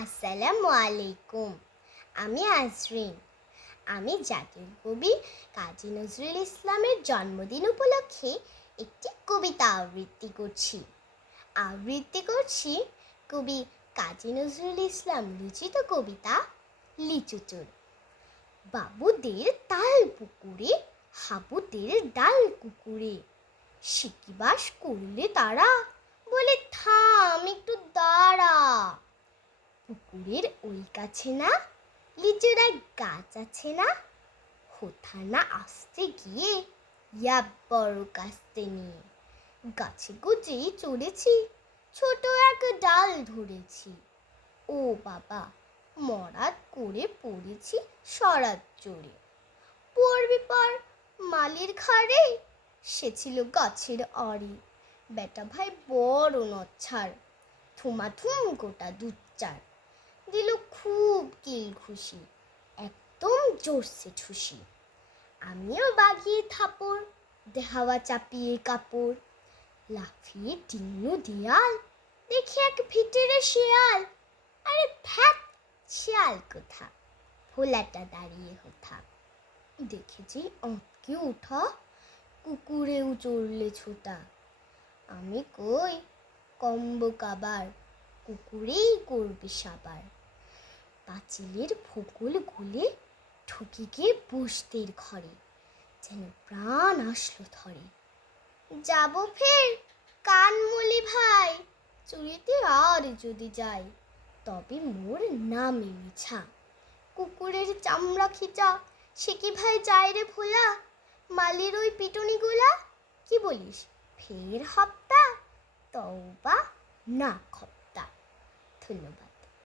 আসসালামু আলাইকুম। আমি আজরিন। আমি জাতীয় কবি কাজী নজরুল ইসলামের জন্মদিন উপলক্ষে একটি কবিতা আবৃত্তি করছি কবি কাজী নজরুল ইসলাম রচিত কবিতা লিচু চোর। বাবুদের তাল পুকুরে, হাবুদের ডাল কুকুরে, সিকিবাস করলে তারা বলে থাম একটু দাঁড়া। পুকুরের ওই কাছে না লিচুর এক গাছ আছে না, কোথা না আসতে গিয়ে ইয়া বড় কাস্তে নিয়ে গাছে গুজেই চড়েছি, ছোট এক ডাল ধরেছি। ও বাবা, মরাদ করে পড়েছি সরাত জোরে। পড়বি পর মালির ঘাড়ে, সে ছিল গাছের আড়ি। বেটা ভাই বড় নচ্ছার, থুমাথুম গোটা দুচ্চার দিল খুব কিল খুশি, একদম জোরসে ঠুসি। আমিও বাগিয়ে থাপড়, দেহাওয়া চাপিয়ে কাপড়, লাফিয়ে টিঙ্গু দেয়াল, দেখি এক ভিতরে শেয়াল। আরে ভ্যাট, শেয়াল কোথা, ভোলাটা দাঁড়িয়ে হোথা। দেখেছি আঁতকে ওঠা, কুকুরেও চড়লে ছোটা। আমি কই কম্ব কাবার, কুকুরেই করবে সাবার। পাঁচিলের ফোকল গুলে ঠকে গিয়ে বসতের ঘরে, যেন প্রাণ আসলো ধরে। যাব ফের কানমলি ভাই, চুরিতে আর যদি যাই, তবে মোর নামে মিছা। কুকুরের চামড়া খিচা, সে কি ভাই যায় রে ভোলা, মালির ওই পিটুনি গুলা। কি বলিস ফের হপ্তা, তওবা না খপ্তা। ধন্যবাদ।